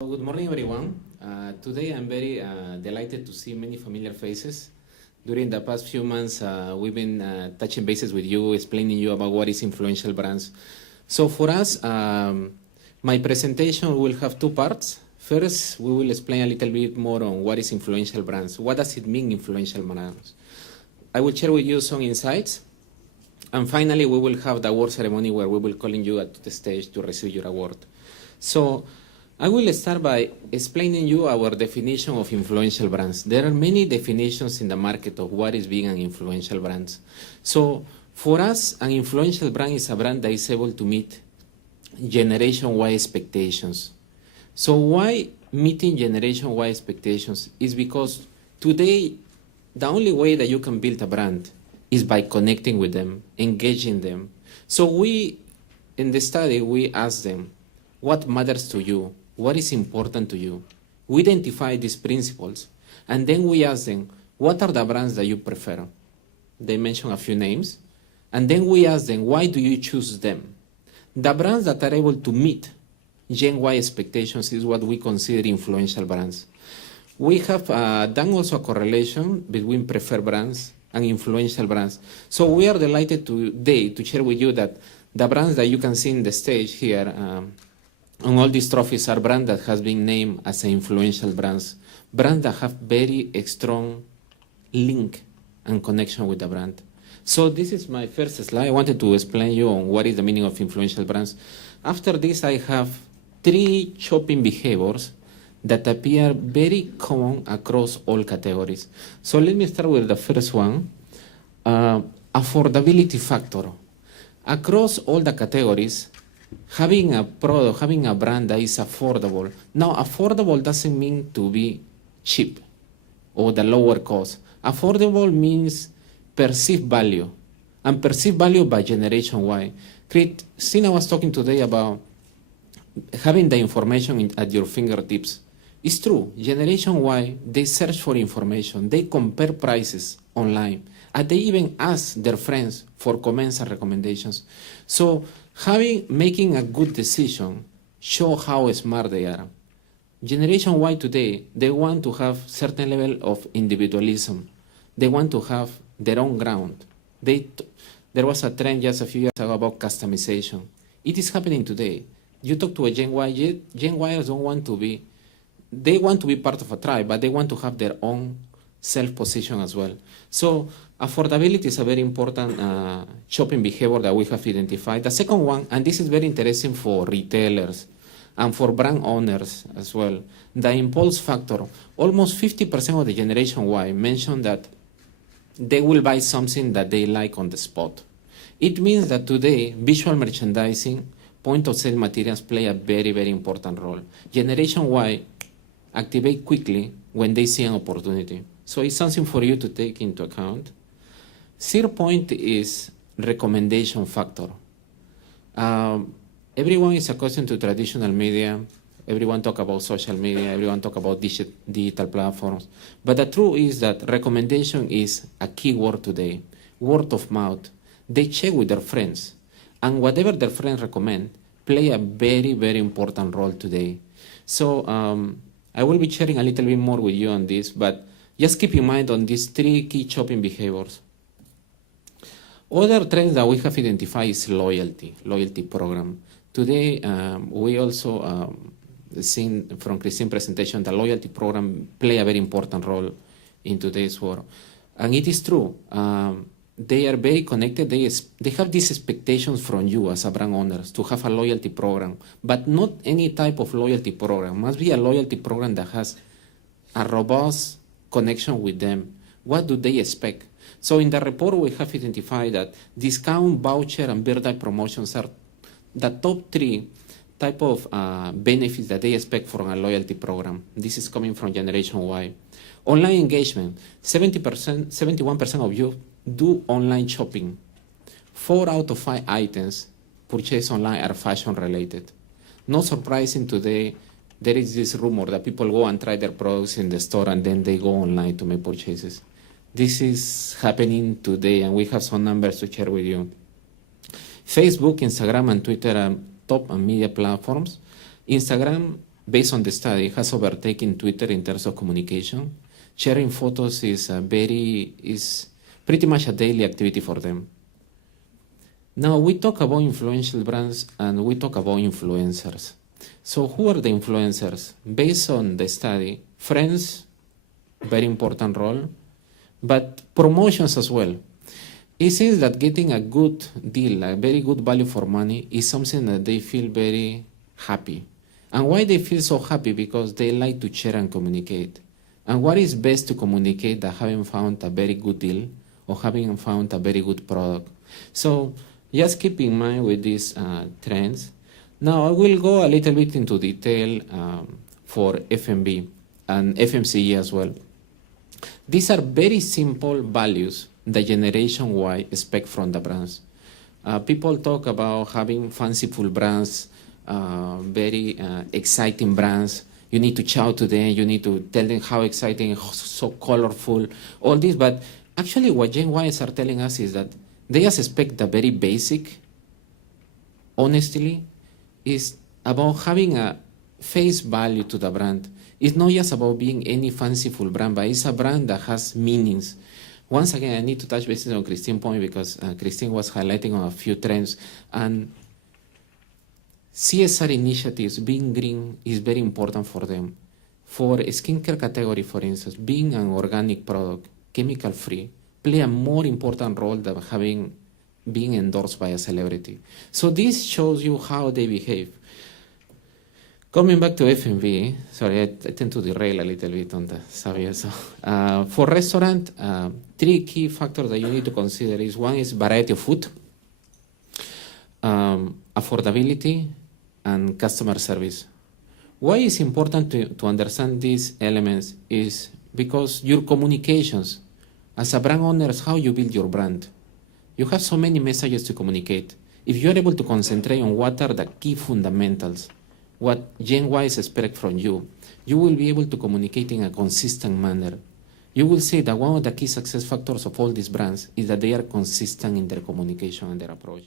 Good morning, everyone. Today I'm very delighted to see many familiar faces. During the past few months, we've been touching bases with you, explaining you about what is influential brands. So for us, my presentation will have two parts. First, we will explain a little bit more on what is influential brands. What does it mean, influential brands? I will share with you some insights. And finally, we will have the award ceremony where we will call you to the stage to receive your award. So I will start by explaining you our definition of influential brands. There are many definitions in the market of what is being an influential brand. So for us, an influential brand is a brand that is able to meet generation Y expectations. So why meeting generation Y expectations is because today, the only way that you can build a brand is by connecting with them, engaging them. So we, in the study, we ask them, what matters to you? What is important to you? We identify these principles, and then we ask them, what are the brands that you prefer? They mention a few names, and then we ask them, why do you choose them? The brands that are able to meet Gen Y expectations is what we consider influential brands. We have done also a correlation between preferred brands and influential brands. So we are delighted today to share with you that the brands that you can see in the stage here on all these trophies are brands that has been named as influential brands that have very strong link and connection with the brand. So this is my first slide. I wanted to explain you on what is the meaning of influential brands. After this, I have 3 shopping behaviors that appear very common across all categories. So let me start with the first one, affordability factor. Across all the categories, having a product, having a brand that is affordable. Now, affordable doesn't mean to be cheap or the lower cost. Affordable means perceived value, and perceived value by generation Y. Christina was talking today about having the information at your fingertips. It's true, generation Y, they search for information, they compare prices online, and they even ask their friends for comments and recommendations. So making a good decision show how smart they are. Generation Y today, they want to have certain level of individualism. They want to have their own ground. There was a trend just a few years ago about customization. It is happening today. You talk to a Gen Y, Gen Yers don't want to be, they want to be part of a tribe, but they want to have their own self-position as well. So affordability is a very important shopping behavior that we have identified. The second one, and this is very interesting for retailers and for brand owners as well, the impulse factor. Almost 50% of the generation Y mentioned that they will buy something that they like on the spot. It means that today, visual merchandising, point of sale materials play a very, very important role. Generation Y activate quickly when they see an opportunity. So it's something for you to take into account. Third point is recommendation factor. Everyone is accustomed to traditional media. Everyone talk about social media. Everyone talk about digital platforms. But the truth is that recommendation is a key word today. Word of mouth. They check with their friends. And whatever their friends recommend play a very, very important role today. So I will be sharing a little bit more with you on this, but just keep in mind on these 3 key shopping behaviors. Other trends that we have identified is loyalty program. Today, we also seen from Christine's presentation, the loyalty program play a very important role in today's world. And it is true. They are very connected. They have these expectations from you as a brand owners to have a loyalty program, but not any type of loyalty program. It must be a loyalty program that has a robust connection with them. What do they expect? So in the report, we have identified that discount, voucher, and birthday promotions are the top 3 type of benefits that they expect from a loyalty program. This is coming from Generation Y. Online engagement, 71% of you do online shopping. 4 out of 5 items purchased online are fashion related. Not surprising today, there is this rumor that people go and try their products in the store and then they go online to make purchases. This is happening today, and we have some numbers to share with you. Facebook, Instagram, and Twitter are top media platforms. Instagram based on the study, has overtaken Twitter in terms of communication. Sharing photos is pretty much a daily activity for them. Now we talk about influential brands and we talk about influencers. So who are the influencers? Based on the study, friends, very important role, but promotions as well. It seems that getting a good deal, a very good value for money, is something that they feel very happy. And why they feel so happy? Because they like to share and communicate. And what is best to communicate than having found a very good deal or having found a very good product? So just keep in mind with these trends. Now I will go a little bit into detail for F&B and FMCG as well. These are very simple values that Generation Y expect from the brands. People talk about having fanciful brands, very exciting brands. You need to shout to them, you need to tell them how exciting, so colorful, all this. But actually what Gen Ys are telling us is that they just expect the very basic. Honestly, is about having a face value to the brand. It's not just about being any fanciful brand, but it's a brand that has meanings. Once again, I need to touch bases on Christine's point because Christine was highlighting on a few trends. And CSR initiatives, being green, is very important for them. For a skincare category, for instance, being an organic product, chemical-free, play a more important role than being endorsed by a celebrity. So this shows you how they behave. Coming back to F&B, sorry, I tend to derail a little bit on the subject. So, for restaurant, 3 key factors that you need to consider is one is variety of food, affordability, and customer service. Why it's important to understand these elements is because your communications, as a brand owner, is how you build your brand. You have so many messages to communicate. If you're able to concentrate on what are the key fundamentals, what Gen Ys expect from you, you will be able to communicate in a consistent manner. You will see that one of the key success factors of all these brands is that they are consistent in their communication and their approach.